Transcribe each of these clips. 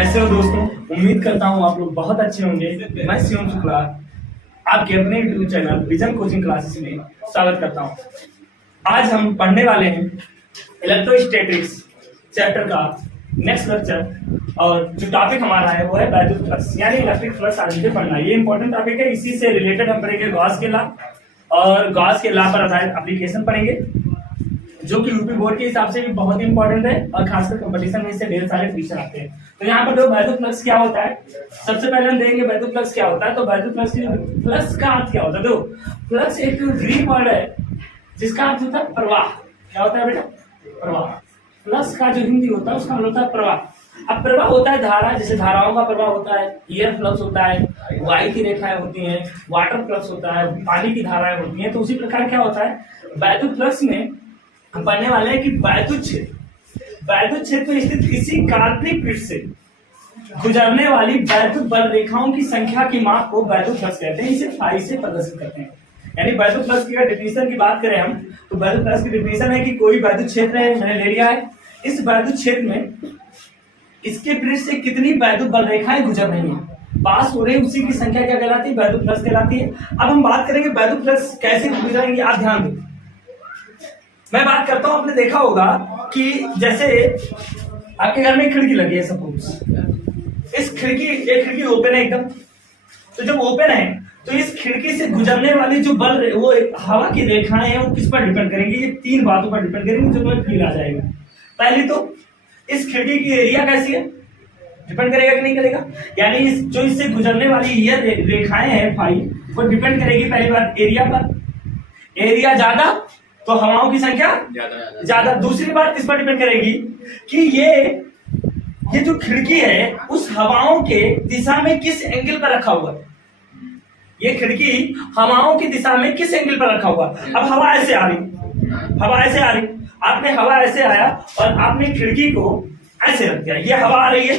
कैसे हो दोस्तों? उम्मीद करता हूँ आप लोग बहुत अच्छे होंगे। मैं शिवम शुक्ला आपके अपने YouTube channel vision coaching classes में स्वागत करता हूँ। आज हम पढ़ने वाले हैं इलेक्ट्रोस्टैटिक्स चैप्टर का नेक्स्ट लेक्चर, और जो टॉपिक हमारा है वो है वैद्युत फ्लक्स यानी इलेक्ट्रिक फ्लक्स आगे पढ़ना। ये इंपॉर्टेंट टॉपिक है, इसी से रिलेटेड हम पढ़ेंगे गॉस के लॉ, और गॉस के लॉ पर आधारित एप्लीकेशन पढ़ेंगे जो कि यूपी बोर्ड के हिसाब से भी बहुत इंपॉर्टेंट है, और खासकर कंपटीशन में इससे ढेर सारे क्वेश्चन आते हैं। तो यहाँ पर जो वैद्युत फ्लक्स क्या होता है, सबसे पहले हम देखेंगे वैद्युत फ्लक्स क्या होता है। तो वैद्युत फ्लक्स का अर्थ क्या होता है? देखो, फ्लक्स एक ग्रीक वर्ड है जिसका अर्थ होता है प्रवाह। क्या होता है बेटा? प्रवाह। फ्लक्स का जो हिंदी होता है उसका मतलब होता है प्रवाह। अब प्रवाह होता है धारा, जैसे धाराओं का प्रवाह होता है, एयर फ्लक्स होता है, वायु की रेखाएं होती हैं, वाटर फ्लक्स होता है, पानी की धाराएं होती हैं। तो उसी प्रकार क्या होता है वैद्युत फ्लक्स में हम पढ़ने वाले हैं कि वैद्युत क्षेत्र में स्थित किसी काल्पनिक पृष्ठ से गुजरने वाली वैद्युत बल रेखाओं की संख्या की माप को वैद्युत फ्लक्स कहते हैं। इसे फाई से प्रदर्शित करते हैं। यानी वैद्युत फ्लक्स की डेफिनेशन की बात करें हम, तो वैद्युत फ्लक्स की डेफिनेशन है कि कोई वैद्युत क्षेत्र है, मैंने ले लिया है, इस वैद्युत क्षेत्र में इसके पृष्ठ से कितनी वैद्युत बल रेखाएं गुजर रही हैं, पास हो रही है, उसी की संख्या क्या कहलाती है? वैद्युत फ्लक्स कहलाती है। अब हम बात करेंगे वैद्युत फ्लक्स कैसे गुजरेंगे। आप ध्यान दें, मैं बात करता हूं, आपने देखा होगा कि जैसे आपके घर में एक खिड़की लगी है, सपोज इस खिड़की ओपन है एकदम। तो जब ओपन है तो इस खिड़की से गुजरने वाली जो बल वो हवा की रेखाएं हैं वो किस पर डिपेंड करेंगी? ये तीन बातों पर डिपेंड करेंगी जो तुम्हें फील आ जाएगा। पहली तो इस खिड़की की एरिया कैसी है, डिपेंड करेगा कि नहीं करेगा। यानी जो इससे गुजरने वाली ये रेखाएं हैं फाई, वो डिपेंड करेगी पहली बात एरिया पर। एरिया ज्यादा तो हवाओं की संख्या ज्यादा। दूसरी बात किस पर डिपेंड करेगी कि ये जो खिड़की है उस हवाओं के दिशा में किस एंगल पर रखा हुआ है। ये खिड़की हवाओं की दिशा में किस एंगल पर रखा हुआ। अब हवा ऐसे आ रही, आपने हवा ऐसे आया और आपने खिड़की को ऐसे रख दिया, ये हवा आ रही है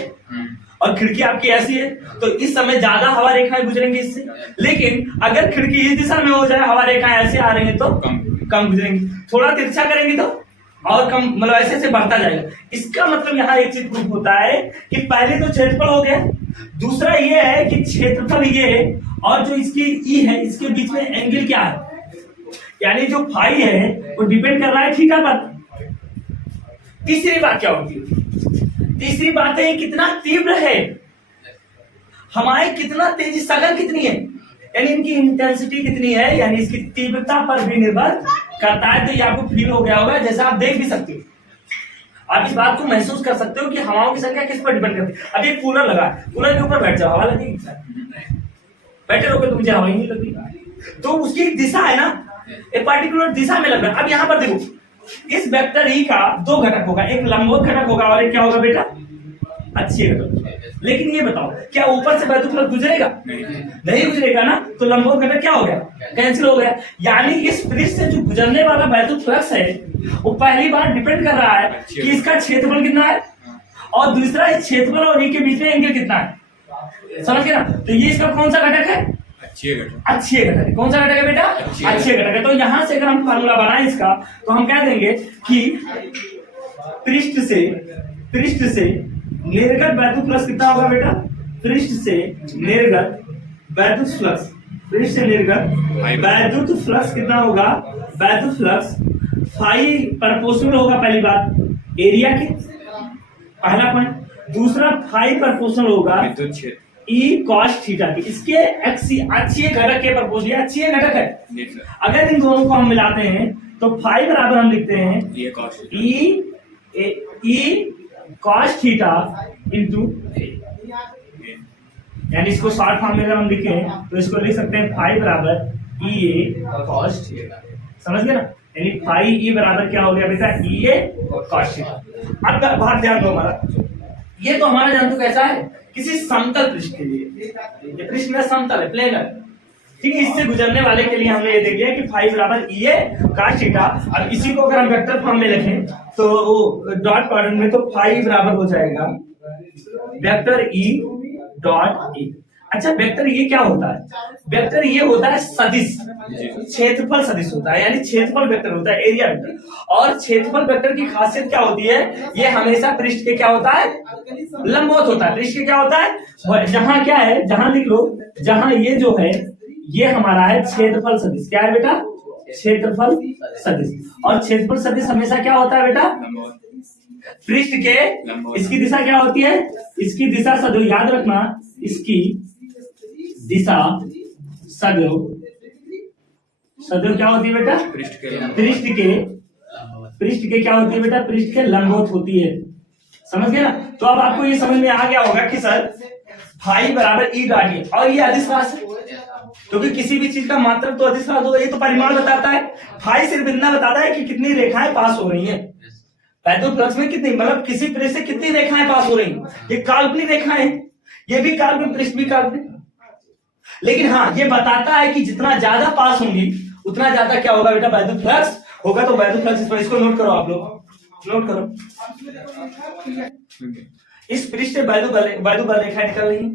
और खिड़की आपकी ऐसी है, तो इस समय ज्यादा हवा रेखाएं गुजरेंगी इससे। लेकिन अगर खिड़की इस दिशा में हो जाए, हवा रेखाएं ऐसे आ रही है तो कम गुजरेंगी। थोड़ा तिरछा करेंगी तो और कम, मतलब ऐसे से बढ़ता जाएगा। इसका मतलब यहाँ एक चीज प्रूफ होता है कि पहले तो क्षेत्रफल हो गया, दूसरा ये है कि क्षेत्रफल ये है और जो इसकी ई है इसके बीच में एंगल क्या है, यानी जो फाई है वो डिपेंड कर रहा है थीटा पर। तीसरी बात क्या होती है? तीसरी बात है कितना तीव्र है, हवाएं कितना तेजी, सघन कितनी है, यानी इनकी इंटेंसिटी कितनी है, यानी इसकी तीव्रता पर भी निर्भर करता है। तो ये आपको फील हो गया होगा, जैसा आप देख भी सकते हो, आप इस बात को महसूस कर सकते हो कि हवाओं की संख्या किस पर डिपेंड करती है। अब एक कूलर लगा, कूलर के ऊपर बैठ जाओ, हवा लगेगी? बैठे रहोगे तो मुझे हवा ही नहीं लगती। तो उसकी दिशा है ना, एक पार्टिकुलर दिशा में लग रहा है। अब यहाँ पर देखो, इस वेक्टर ई का दो घटक होगा, एक लंबवत घटक होगा और एक क्या होगा बेटा? अच्छी घटक। लेकिन ये बताओ, क्या ऊपर से वैद्युत फ्लक्स गुजरेगा? नहीं गुजरेगा ना, तो लंबवत घटक क्या हो गया? कैंसिल हो गया। यानी इस पृष्ठ से जो गुजरने वाला वैद्युत फ्लक्स है वो पहली बार डिपेंड कर रहा है कि इसका क्षेत्रफल कितना है, और दूसरा इस क्षेत्रफल और ई के बीच में एंगल कितना है। समझ गए ना? तो ये इसका कौन सा घटक है? अच्छी घटक है। कौन सा घटक है बेटा? अच्छे घटक है। तो यहां से अगर हम फार्मूला बनाए इसका, तो हम कह देंगे कि पृष्ठ से निर्गत वैद्युत फ्लक्स कितना होगा बेटा? पृष्ठ से निर्गत वैद्युत फ्लक्स कितना होगा? वैद्युत फ्लक्स फाई प्रोपोर्शनल होगा, पहली बात एरिया के, पहला पॉइंट। दूसरा फाई प्रोपोर्शनल होगा ई कॉस थीटा की, इसके अक्षीय घटक के प्रोपोर्शनल। अक्षीय घटक है, अगर इन दोनों को हम मिलाते हैं तो फाई बराबर हम लिखते हैं ई कॉस थीटा इंटू, यानी इसको शॉर्ट फॉर्म में अगर हम लिखें तो इसको लिख सकते हैं फाई बराबर ई ए कॉस थीटा। समझ गए ना? यानी फाई ई बराबर क्या हो गया बेटा? ई ए कॉस थीटा। अब बात ध्यान दो, हमारा ये तो हमारा जान तो कैसा है, किसी समतल पृष्ठ के लिए, ये पृष्ठ में समतल है, प्लेन है, ठीक है। इससे गुजरने वाले के लिए हमने ये देख लिया कि फाई बराबर ई ए कॉस थीटा। अब इसी को अगर हम वेक्टर फॉर्म में लिखें तो डॉट प्रोडक्ट में, तो फाई बराबर हो जाएगा वेक्टर ई डॉट ए। अच्छा वेक्टर ये क्या होता है? वेक्टर ये होता है सदिश, क्षेत्रफल सदिश होता है, यानी क्षेत्रफल वेक्टर होता है, एरिया वेक्टर। और क्षेत्रफल वेक्टर की खासियत क्या होती है? ये हमेशा पृष्ठ के क्या होता है? लंबवत होता है। पृष्ठ के क्या होता है? जहां क्या है, जहां लिख लो, जहां ये जो है ये हमारा है क्षेत्रफल सदिश। क्या है बेटा? क्षेत्रफल सदिश। और क्षेत्रफल सदिश हमेशा क्या होता है बेटा? पृष्ठ के, इसकी दिशा क्या होती है? इसकी दिशा सदैव, याद रखना, इसकी दिशा सदैव क्या होती है बेटा? पृष्ठ के क्या होती है बेटा? पृष्ठ के लंबवत होती है। समझ गए ना? तो अब आपको ये समझ में आ गया होगा कि सर फाई बराबर ई डॉट ए, और ये अदिश राशि है, क्योंकि किसी भी चीज का मात्रक तो अदिश राशि होगा। ये तो परिमाण बताता है, फाई सिर्फ इतना बताता है कि कितनी रेखाएं पास हो रही हैं। पैदल फ्लक्स में कितनी, मतलब किसी पृष्ठ से कितनी रेखाएं पास हो रही हैं। ये काल्पनिक रेखाएं, ये भी काल्पनिक, पृष्ठ भी काल्पनिक। लेकिन हाँ ये बताता है कि जितना ज्यादा पास होंगी उतना ज्यादा क्या होगा बेटा? वैद्युत फ्लक्स होगा। तो वैद्युत फ्लक्स, इसको नोट करो, आप लोग नोट करो। इस पृष्ठ से वैद्युत बल रेखा निकल रही है।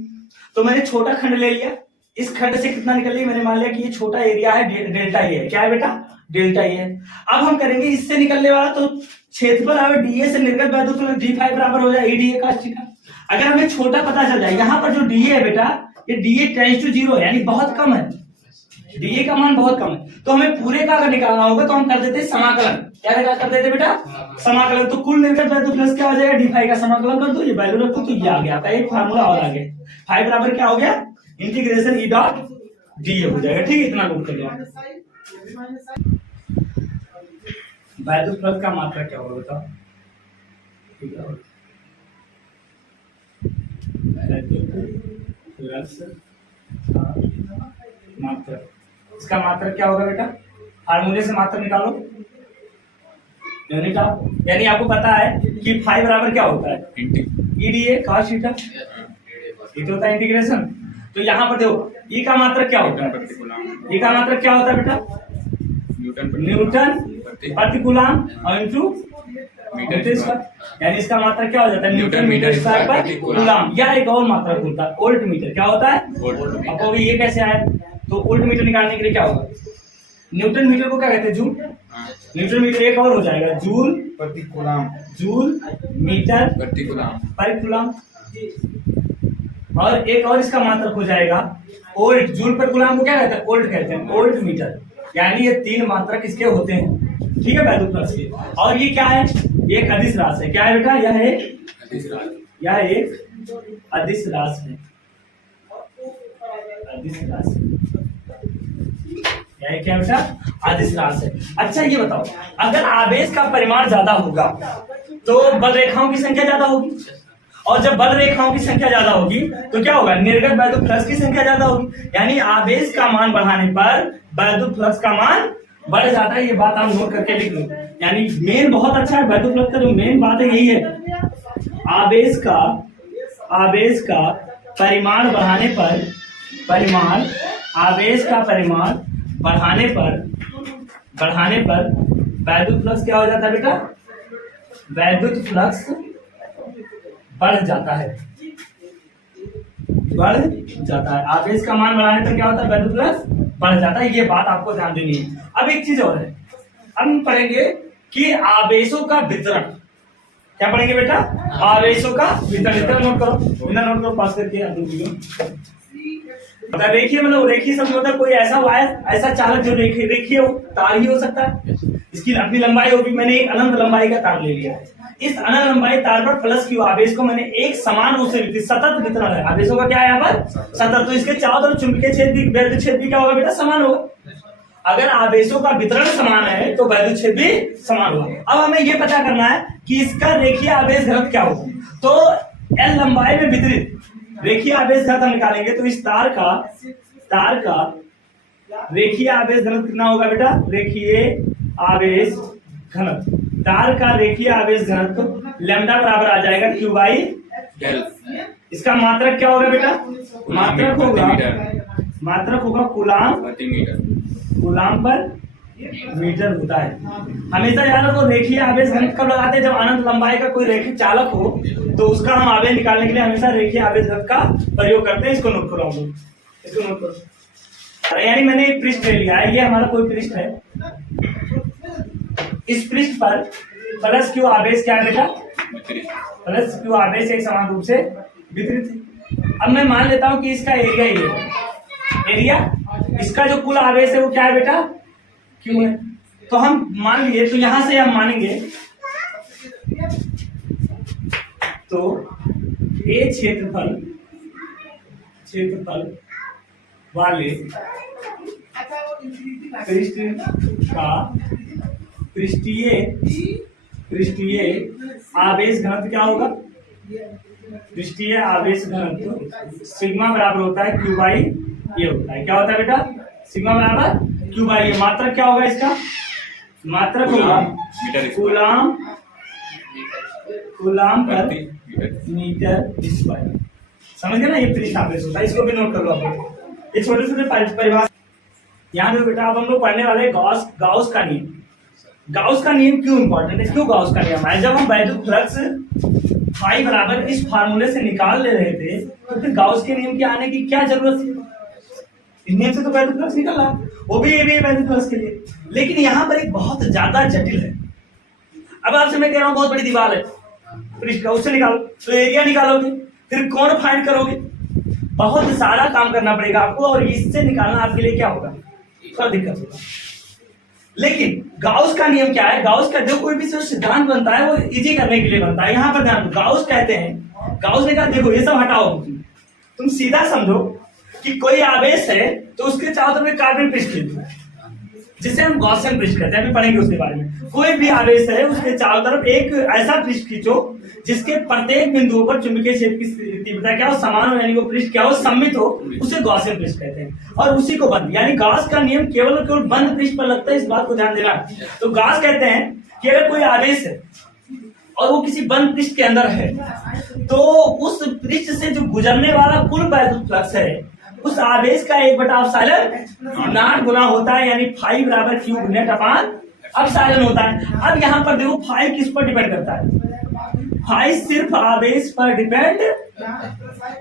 तो मैंने छोटा खंड ले लिया, इस खंड से कितना निकल रही है? मैंने मान लिया कि ये छोटा एरिया है, डेल्टा ए है। क्या है बेटा? डेल्टा ए है। अब हम करेंगे इससे निकलने वाला, तो क्षेत्रफल आवे डीए से निर्गत वैद्युत फ्लक्स डी फाई बराबर हो जाए ईडीए का थीटा। अगर हमें छोटा पता चल जाए, यहाँ पर जो डीए है बेटा, ये डीए टेंड्स टू 0 यानी बहुत कम है, डीए का मान बहुत कम है। तो हमें पूरे का अगर निकालना होगा तो हम कर देते समाकलन। क्या कर देते बेटा? समाकलन। तो कुल निर्गत वैद्युत फ्लक्स क्या हो जाएगा? डी फाई का समाकलन कर दो, ये वैल्यू रखो, तो ये आ गया आपका एक फार्मूला और आ गया। फाई बराबर क्या हो गया? इंटीग्रेशन ई डॉट डी हो जाएगा। ठीक है, इतना नोट कर लो। वैद्युत फ्लक्स का मात्रा क्या होगा बताओ? मात्रा, इसका मात्रा क्या होगा बेटा? फार्मूले से मात्रा निकालो, यूनिट ऑफ, यानी आपको पता है कि फाई बराबर क्या होता है? ईडीए cos थीटा, ये तो होता है इंटीग्रेशन। तो यहाँ पर देखो ई का मात्रक क्या होता है? ई का मात्रक क्या होता है बेटा? न्यूटन प्रति कूलम और इनटू मीटर स्क्वायर, यानी इसका मात्रक क्या हो जाता है? न्यूटन मीटर स्क्वायर पर कूलम। या एक और मात्रक होता है वोल्ट मीटर। क्या होता है? अब अभी ये कैसे आया? तो वोल्ट मीटर निकालने के लिए क्या होगा? न्यूटन मीटर को क्या कहते हैं? जूल। न्यूटन मीटर एक और हो जाएगा जूल प्रति कूलम, जूल मीटर प्रति कूलम पर कूलम। और एक और इसका मात्रक हो जाएगा ओल्ट। जूल पर कूलम को क्या कहते हैं? ओल्ट कहते हैं, ओल्ट मीटर। यानी ये 3 मात्रक इसके होते हैं। ठीक है वैद्युत फ्लक्स के। और ये क्या है? ये एक अदिश राशि है। क्या है बेटा? यह एक अदिश राशि है। अदिश राशि यह क्या बेटा? अदिश राशि है। अच्छा ये बताओ, अगर आवेश का परिमाण ज्यादा होगा तो बल रेखाओं की संख्या ज्यादा होगी, और जब बल रेखाओं की संख्या ज्यादा होगी तो क्या होगा? निर्गत वैद्युत फ्लक्स की संख्या ज्यादा होगी। यानी आवेश का मान बढ़ाने पर वैद्युत फ्लक्स का मान बढ़ जाता है। ये बात आप नोट करके लिख लो। यानी मेन बहुत अच्छा है वैद्युत फ्लक्स का, जो मेन बात है यही है, आवेश का परिमाण बढ़ाने पर, आवेश का परिमाण बढ़ाने पर वैद्युत फ्लक्स क्या हो जाता है बेटा? वैद्युत फ्लक्स बढ़ जाता है। आवेश का मान बढ़ाने पर क्या होता है? वैद्युत फ्लक्स बढ़ जाता है। ये बात आपको ध्यान देनी है। अब एक चीज और है, हम पढ़ेंगे कि आवेशों का वितरण। क्या पढ़ेंगे बेटा? आवेशों का वितरण। इतना नोट करो, पास करके। रेखीय मतलब रेखीय शब्द होता है कोई ऐसा वायर, ऐसा चालक जो रेखीय हो, तार ही हो सकता है। इसकी अपनी लंबाई होगी। मैंने एक अनंत लंबाई का तार ले लिया है। इस अनंत लंबाई तार पर प्लस क्यू आवेश को मैंने एक समान रूप से सतत वितरण है। आवेशों का क्या है यहाँ पर? सतत। तो इसके चारों तरफ चुंबकीय क्षेत्र भी, वैद्युत क्षेत्र भी क्या होगा बेटा? समान होगा। अगर आवेशों का वितरण समान है तो वैद्युत क्षेत्र भी समान होगा। अब हमें यह पता करना है कि इसका रेखीय आवेश घनत्व क्या होगा। तो एल लंबाई में वितरित रेखीय आवेश घनत्व निकालेंगे तो इस तार का रेखीय आवेश घनत्व कितना होगा बेटा? रेखीय आवेश घनत्व, तार का रेखीय आवेश घनत्व लैम्डा बराबर आ जाएगा क्यू बाई एल। इसका मात्रक क्या होगा बेटा? मात्रक होगा कूलाम पर मीटर होता है। हमेशा याद रखो, रेखीय आवेश घनत्व कब लगाते हैं? जब अनंत लंबाई का कोई रेखिक चालक हो तो उसका हम आवेश निकालने के लिए हमेशा रेखीय आवेश घनत्व का प्रयोग करते हैं। इसको नोट करो, हम लोग इसको नोट करो। यानी मैंने एक पृष्ठ ले लिया है, ये हमारा कोई पृष्ठ है। इस पृष्ठ पर प्लस क्यू आवेश क्या है बेटा? प्लस क्यू आवेश एक समान रूप से वितरित है। अब मैं मान लेता हूं कि इसका एरिया ही है, एरिया इसका जो कुल आवेश है वो क्या है बेटा? क्यू है। तो हम मान लिए, तो यहां से हम मानेंगे तो ए क्षेत्रफल वाले पृष्ठ का पृष्ठीय आवेश घनत्व क्या होगा? पृष्ठीय आवेश घनत्व सिग्मा बराबर होता है क्यू बाई ये होता है। क्या होता है बेटा? सिग्मा बराबर क्यू बाई ये। मात्रक क्या होगा इसका? मात्रक होगा कूलाम पर मीटर स्क्वायर। समझ गए ना? ये पृष्ठ आवेश होता है, इसको भी नोट कर लो आप। ये छोटे छोटे परिभाषा यहाँ पे बेटा। अब हम लोग पढ़ने वाले गाउस का नियम। गाउस का नियम क्यों इंपॉर्टेंट है? क्यों गाउस का नियम है? जब हम वैद्युत फ्लक्स फाई बराबर इस फार्मूले से निकाल ले रहे थे तो फिर गाउस के नियम के आने की क्या जरूरत थी? इस नियम से तो वैद्युत फ्लक्स निकल रहा, वो भी वैद्युत फ्लक्स के लिए। लेकिन यहाँ पर एक बहुत ज्यादा जटिल है। अब आपसे मैं कह रहा हूँ बहुत बड़ी दीवार है पृष्ठ का, उससे निकालो तो एरिया निकालोगे, फिर कोण फाइंड करोगे, बहुत सारा काम करना पड़ेगा आपको। और इससे निकालना आपके लिए क्या होगा? थोड़ा दिक्कत होगा। लेकिन गाउस का नियम क्या है? गाउस का जो कोई भी सिद्धांत बनता है वो इजी करने के लिए बनता है। यहाँ पर ध्यान दो, गाउस कहते हैं, गाउस ने कहा देखो ये सब हटाओ, तुम सीधा समझो कि कोई आवेश है तो उसके चारों तरफ कार्बन पृष्ठ खींचो, जिसे हम गॉसियन पृष्ठ कहते हैं। अभी पढ़ेंगे उसके बारे में। कोई भी आवेश है उसके चारों तरफ एक ऐसा पृष्ठ खींचो जिसके प्रत्येक बिंदुओं पर चुंबकीय क्षेत्र की तीव्रता क्या हो? समान हो, यानी वो पृष्ठ क्या हो? सममित हो, उसे गॉसियन पृष्ठ कहते हैं। और उसी को बंद, यानी गॉस का नियम केवल बंद पृष्ठ पर लगता है, इस बात को ध्यान देना। तो गॉस कहते हैं कि अगर कोई आवेश है और वो किसी बंद पृष्ठ के अंदर है तो उस पृष्ठ से जो गुजरने वाला कुल वैद्युत फ्लक्स है उस आवेश का 1/एप्सिलॉन नॉट गुना होता है, यानी फाई बराबर क्यू नेट अपान एप्सिलॉन होता है। अब यहाँ पर देखो फाई किस पर डिपेंड करता है? फाई सिर्फ आवेश पर डिपेंड,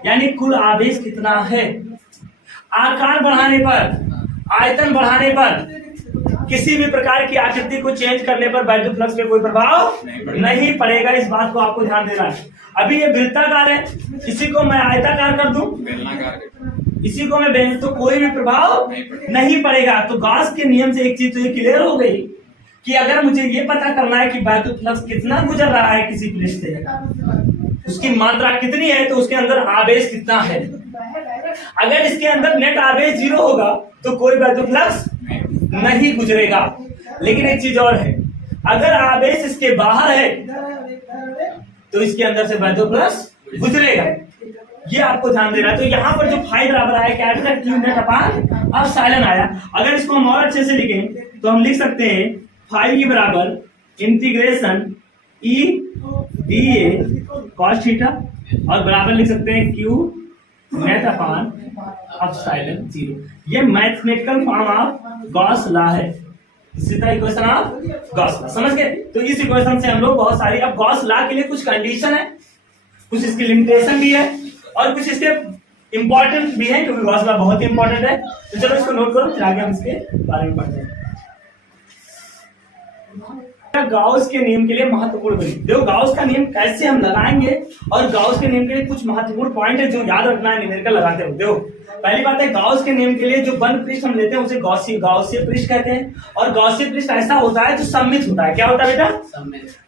यानी कुल आवेश कितना है। आकार बढ़ाने पर, आयतन बढ़ाने पर, किसी भी प्रकार की आकृति को चेंज करने पर वैद्युत फ्लक्स में कोई प्रभाव नहीं पड़ेगा। इस बात को आपको ध्यान देना है। अभी ये वृत्ताकार है, इसी को मैं आयताकार कर दूं, इसी को मैं बेल, तो कोई भी प्रभाव नहीं पड़ेगा। तो गॉस के नियम से एक चीज तो ये क्लियर हो गई कि अगर मुझे ये पता करना है कि वैद्युत फ्लक्स कितना गुजर रहा है किसी पृष्ठ से, उसकी मात्रा कितनी है, तो उसके अंदर आवेश कितना है। अगर इसके अंदर नेट आवेश 0 होगा तो कोई वैद्युत फ्लक्स नहीं गुजरेगा। लेकिन एक चीज और है, अगर आवेश इसके बाहर है तो इसके अंदर से वैद्युत फ्लक्स गुजरेगा। ये आपको ध्यान देना है। तो यहाँ पर जो फाई बराबर आया कैपिटल क्यू नेट अपान एप्सिलॉन आया। अगर इसको हम और अच्छे से लिखें तो हम लिख सकते हैं फाई बराबर integration E D A cos theta, और बराबर लिख सकते हैं क्यू नेट अपान एप्सिलॉन 0। ये mathematical form of Gauss law है, सीधा इक्वेशन ऑफ गॉस लॉ। समझ गए? तो इस इक्वेशन से हम लोग बहुत सारी, अब गॉस लॉ के लिए कुछ कंडीशन है, कुछ इसकी लिमिटेशन भी है और कुछ इसके इंपॉर्टेंट भी है, क्योंकि गॉस लॉ बहुत ही इंपॉर्टेंट है। तो चलो इसको नोट करो, फिर आगे हम इसके बारे में पढ़ते हैं। गाउस के नियम के लिए महत्वपूर्ण बनी। देखो गाउस का नियम कैसे हम लगाएंगे, और गाउस के नियम के लिए कुछ महत्वपूर्ण पॉइंट है जो याद रखना है न्यूमेरिकल लगाते हो। देखो पहली बात है, गाउस के नियम के लिए जो बंद पृष्ठ हम लेते हैं उसे गॉसियन पृष्ठ कहते हैं। और गॉसियन पृष्ठ ऐसा होता है जो सममित होता है। क्या होता है बेटा?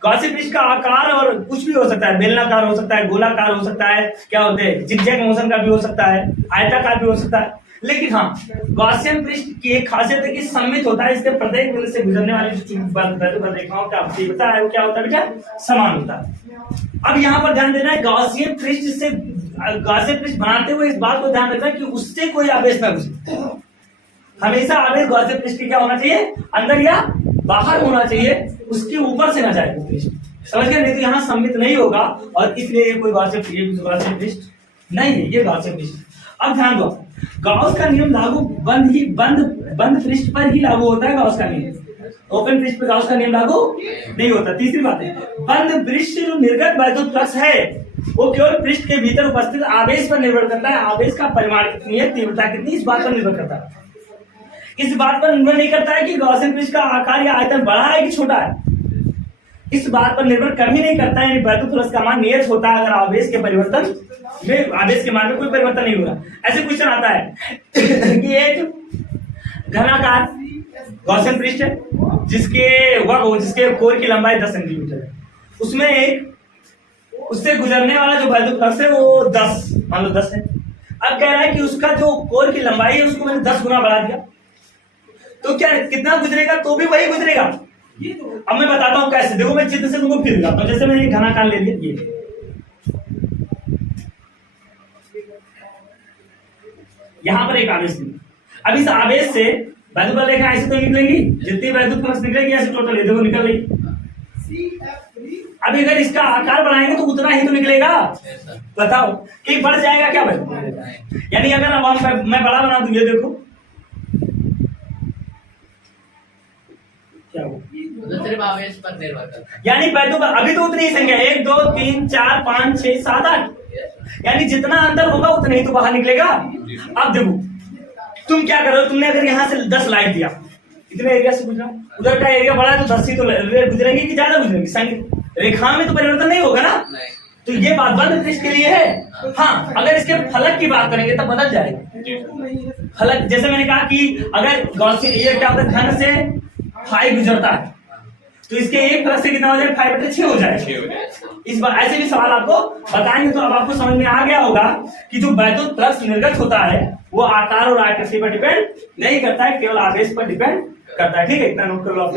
गॉसियन पृष्ठ का आकार और कुछ भी हो सकता है, बेलनाकार हो सकता है, गोलाकार हो सकता है, क्या होते हैं जिगजैग मोशन का भी हो सकता है, आयताकार भी हो सकता है। लेकिन हाँ, गॉसियन पृष्ठ की एक खासियत है कि सममित होता है। इसके प्रत्येक बिंदु से गुजरने वाली जो रेखाओं का तीव्रता है वो क्या होता है बेटा? समान होता है। अब यहाँ पर ध्यान देना है, गॉसियन पृष्ठ बनाते हुए इस बात को ध्यान रखना कि उससे कोई आवेश ना गुजरे। हमेशा आवेश गॉसियन पृष्ठ के क्या होना चाहिए? अंदर या बाहर होना चाहिए, उसके ऊपर से ना जाए वो पृष्ठ। समझ गए? नहीं तो यहाँ सममित नहीं होगा, और इसलिए कोई गॉसियन पृष्ठ नहीं है, ये गॉसियन पृष्ठ। अब ध्यान दो, गॉस का नियम लागू बंद पृष्ठ पर ही लागू होता है। गॉस का नियम ओपन पृष्ठ पे गाउस का नियम लागू नहीं होता। तीसरी बात है, बंद पृष्ठ जो निर्गत वैद्युत फ्लक्स है वो केवल पृष्ठ के भीतर उपस्थित आवेश पर निर्भर करता है। आवेश का परिमाण कितनी है, तीव्रता कितनी, इस बात पर निर्भर करता है। इस बात पर निर्भर नहीं करता है कि गॉसियन पृष्ठ का आकार या आयतन बड़ा है कि छोटा है। इस बात पर निर्भर कभी नहीं करता है। वैद्युत फ्लक्स का मान नियत होता है अगर आवेश के परिवर्तन में, आवेश के मान में कोई परिवर्तन नहीं होगा। ऐसे क्वेश्चन आता है कि एक घनाकार गॉसियन पृष्ठ है जिसके कोर की लंबाई 10 सेंटीमीटर है, उसमें एक उससे गुजरने वाला जो वैद्युत फ्लक्स है वो 10 मान लो 10 है। अब कह रहा है कि उसका जो कोर की लंबाई है उसको मैंने 10 गुना बढ़ा दिया, तो क्या कितना गुजरेगा, तो भी वही गुजरेगा। अब मैं बताता हूं कैसे। देखो मैं चित्र से तुमको फिर दिखाता हूं। जैसे मैंने एक घनाकार ले लिया, ये यहां पर एक आवेश लिया। अब इस आवेश से वैद्युत बल रेखा ऐसे तो निकलेंगी, जितनी वैद्युत फ्लक्स निकलेगी ऐसे टोटल देखो निकल रही। अब अगर इसका आकार बढ़ाएंगे तो उतना ही तो निकलेगा। बताओ कि बढ़ जाएगा क्या बढ़ेगा? यानी अगर अब मैं बड़ा बना दूं, ये देखो क्या हो, सिर्फ आवेश पर निर्भर करता है। यानी वैद्युत अभी तो उतनी ही संख्या 1 2 3 4 5 6 7 8, यानी जितना अंदर होगा उतना ही तो बाहर निकलेगा। अब देखो तुम क्या कर रहे हो, तुमने अगर यहाँ से 10 लाइट दिया, इतने एरिया से गुजरा, उधर का एरिया बड़ा है तो 10 ही तो गुजरेंगे कि ज्यादा गुजरेंगे? रेखा में तो परिवर्तन नहीं होगा ना। तो ये बात बंद पृष्ठ के लिए है। हाँ, अगर इसके फलक की बात करेंगे तब बदल जाएगा फलक। जैसे मैंने कहा कि अगर गॉसियन ये क्या होता है, घन से फाई गुजरता है तो इसके एक फलक से कितना हो जाए, 5/6 हो जाए। इस बार ऐसे भी सवाल आपको बताएंगे तो अब आपको समझ में आ गया होगा कि जो वैद्युत फ्लक्स निर्गत होता है वो आकार और आकृति पर डिपेंड नहीं करता है, केवल आवेश पर डिपेंड करता है। ठीक है, इतना नोट कर लो आप।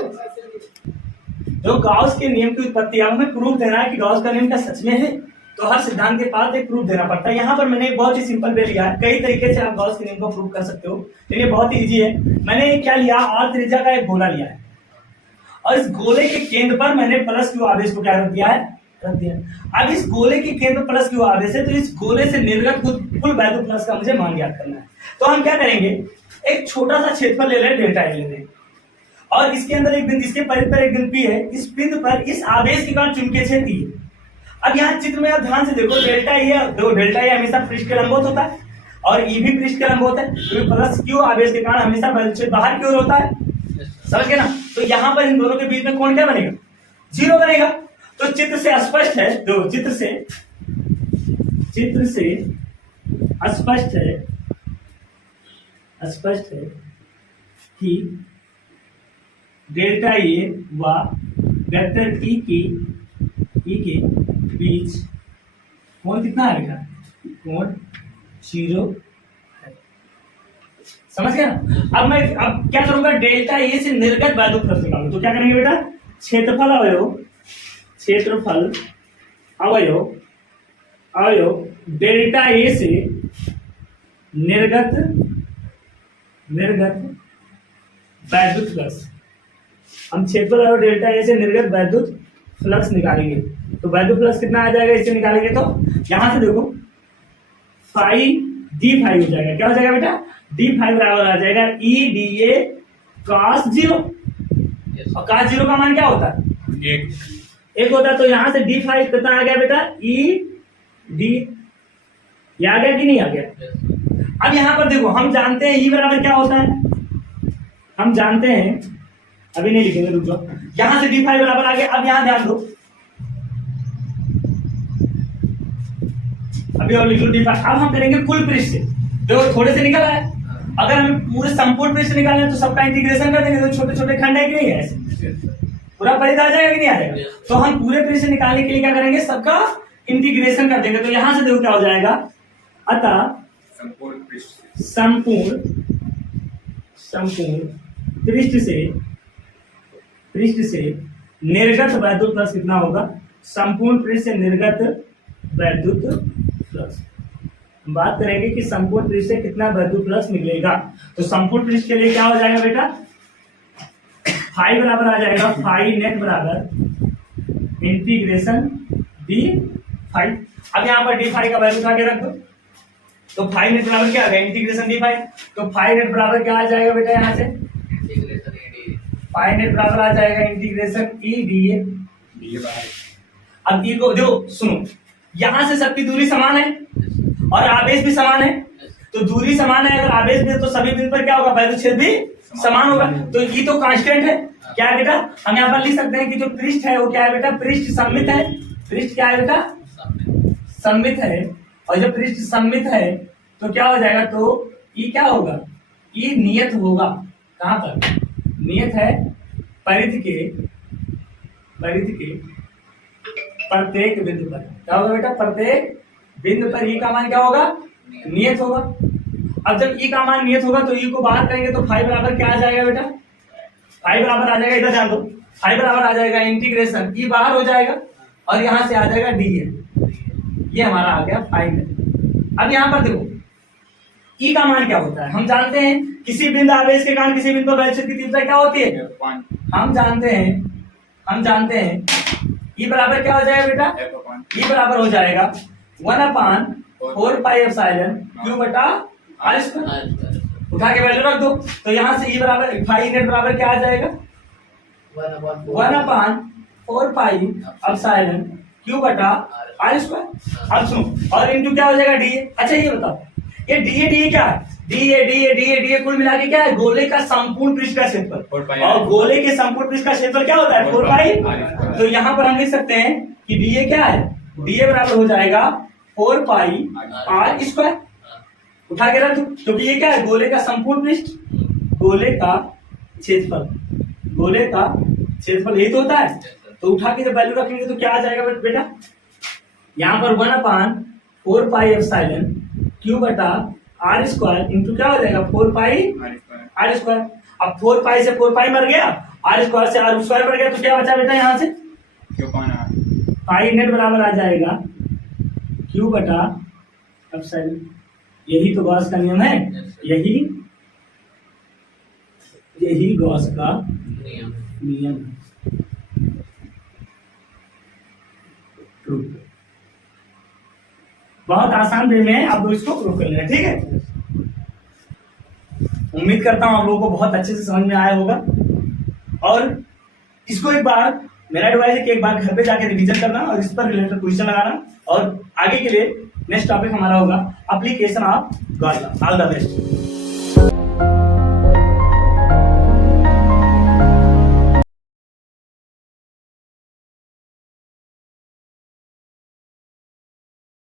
जो गाउस के नियम की उत्पत्ति है हमें प्रूफ देना है कि गाउस का नियम क्या सच में है, तो हर सिद्धांत के पास एक प्रूफ देना पड़ता है। यहाँ पर मैंने एक बहुत ही सिंपल वे लिया है, कई तरीके से आप गाउस के नियम को प्रूफ कर सकते हो, लेकिन ये बहुत ही इजी है। मैंने क्या लिया, आर त्रिज्या का एक गोला लिया है और इस गोले के केंद्र पर मैंने प्लस क्यू आवेश को क्या रख दिया है, रख दिया। अब इस गोले के केंद्र प्लस क्यू आवेश है तो इस गोले से निर्गत कुल वैद्युत फ्लक्स का मुझे मान ज्ञात करना है। तो हम क्या करेंगे, एक छोटा सा क्षेत्रफल ले लें, डेल्टा ए ले लें, और इसके अंदर एक बिंदु, इसके परिधि पर एक बिंदु पी है, इस बिंदु पर इस आवेश के कारण चुंबकीय क्षेत्र है। अब यहाँ चित्र में आप ध्यान से देखो, डेल्टा ए, देखो डेल्टा ए हमेशा पृष्ठ के लंबवत होता है और ई भी पृष्ठ के लंबवत है, तो प्लस क्यू आवेश के कारण हमेशा वैद्युत क्षेत्र बाहर की ओर होता है। समझ गए ना? तो यहाँ पर इन दोनों के बीच में कोण क्या बनेगा, 0 बनेगा। तो चित्र से स्पष्ट है, दो चित्र से स्पष्ट है कि डेल्टा ए व वेक्टर टी के बीच कोण कितना आएगा, कोण 0 है। समझ गया ना? अब क्या करूंगा, डेल्टा ए से निर्गत वैद्युत फ्लक्स निकालूं। तो क्या करेंगे बेटा, क्षेत्रफल अवयव डेल्टा ए से निर्गत वैद्युत फ्लक्स, हम क्षेत्रफल अवयव डेल्टा ए से निर्गत वैद्युत फ्लक्स निकालेंगे। तो वैद्युत फ्लक्स कितना आ जाएगा इससे निकालेंगे, तो यहां से देखो फाई डी फाई हो जाएगा। क्या हो जाएगा बेटा, डी फाई बराबर आ जाएगा ई डी ए cos 0। और cos 0 का मान क्या होता है, एक होता है। तो यहां से डी फाई कितना आ गया बेटा, ई डी, ये आ गया कि नहीं आ गया? अब यहां पर देखो हम जानते हैं ई बराबर क्या होता है, हम जानते हैं, अभी नहीं लिखेंगे, रुक जाओ। यहां से डी फाई बराबर आ गया। अब यहां ध्यान दो, अभी और लिख लो डी फाई। अब हम करेंगे कुल पृष्ठ से, देखो थोड़े से निकल आए, अगर हम पूरे संपूर्ण पृष्ठ निकालें तो सबका इंटीग्रेशन कर देंगे, तो छोटे छोटे खंड है कि नहीं है, पूरा परिध आ जाएगा कि नहीं आ जाएगा? तो हम पूरे पृष्ठ निकालने के लिए क्या करेंगे, सबका इंटीग्रेशन कर देंगे। तो यहां से देखो क्या हो जाएगा, अतः संपूर्ण पृष्ठ से निर्गत वैद्युत फ्लक्स कितना होगा, संपूर्ण पृष्ठ से निर्गत वैद्युत फ्लक्स। बात करेंगे कि संपूर्ण पृष्ठ से कितना वैद्युत फ्लक्स निकलेगा। तो संपूर्ण पृष्ठ के लिए क्या हो जाएगा बेटा, फाई बराबर आ जाएगा, फाई नेट बराबर इंटीग्रेशन डी फाई। अब यहाँ पर डी फाई का वैल्यू उठा के रख दो, तो फाई नेट बराबर क्या आ गया, इंटीग्रेशन डी फाई। तो फाई नेट बराबर क्या आ जाएगा बेटा, यहाँ से पाई नेट बराबर आ जाएगा इंटीग्रेशन ई डी ए। अब ई को जो सुनो, यहां से सबकी दूरी समान है और आवेश भी समान है, तो दूरी समान है, अगर आवेश भी है तो सभी बिंदु पर क्या होगा, वैल्यू छेद भी समान होगा। तो ये तो कांस्टेंट है। क्या है बेटा, हम यहाँ पर लिख सकते हैं कि जो पृष्ठ है वो क्या है बेटा, पृष्ठ सममित है। पृष्ठ क्या है बेटा, सममित है। और जब पृष्ठ सममित है तो क्या हो जाएगा, तो ये क्या होगा, ये नियत होगा। कहां पर नियत है, परिधि के प्रत्येक बिंदु पर। क्या होगा बेटा, प्रत्येक बिंदु पर ई का मान क्या होगा, नियत होगा। अब जब ई का मान नियत होगा तो ई को बाहर करेंगे तो फाई बराबर क्या आ जाएगा बेटा, फाई बराबर आ जाएगा, इधर ध्यान दो, फाई बराबर आ जाएगा इंटीग्रेशन ई बाहर हो जाएगा और यहां से आ जाएगा डी ए। ये हमारा आ गया फाई में। अब यहां पर देखो ई का मान क्या होता है, हम जानते हैं किसी बिंदु आवेश के कारण किसी बिंदु पर वैद्युत की तीव्रता क्या होती है, हम जानते हैं ई बराबर क्या हो जाएगा बेटा, ई बराबर हो जाएगा 1/4 क्यू बटा आर स्क्वायर। उठा के वैल्यू रख दो, तो यहाँ से ई बराबर फाई नेट बराबर क्या आ जाएगा, 1/4 क्यू बटा आर स्क्वायर। अब सुनो, और इंटू क्या हो जाएगा डी ए। अच्छा ये बताओ, ये डी ए क्या है, डी ए कुल मिला के क्या है, गोले का संपूर्ण पृष्ठ का क्षेत्रफल। और गोले के संपूर्ण पृष्ठ का क्षेत्रफल क्या होता है, 4 पाई। तो यहाँ पर हम लिख सकते हैं कि डी ए क्या है, डी ए बराबर हो जाएगा 4 पाई आर स्क्वायर। उठा के रख दो, क्योंकि ये क्या है, गोले का संपूर्ण पृष्ठ, गोले का क्षेत्रफल यही तो होता है। तो उठा के जब वैल्यू रखेंगे तो क्या आ जाएगा बेटा, यहाँ पर 1/4 पाई एप्सिलॉन क्यू बटा आर स्क्वायर इंटू क्या हो जाएगा 4 पाई आर स्क्वायर। अब 4 पाई से 4 पाई मर गया, आर स्क्वायर से आर स्क्वायर मर गया, तो क्या बचा बेटा, यहाँ से पाई नेट बराबर आ जाएगा क्यू बटा एप्सिलॉन। यही तो गॉस का नियम है, यही गॉस का नियम है। बहुत आसान वे में आप लोग इसको प्रूव कर लेना, ठीक है। उम्मीद करता हूं आप लोगों को बहुत अच्छे से समझ में आया होगा। और इसको एक बार, मेरा एडवाइस है कि एक बार घर पे जाके रिवीजन करना और इस पर रिलेटेड क्वेश्चन लगाना। और आगे के लिए नेक्स्ट टॉपिक हमारा होगा application of Gauss law. All the best.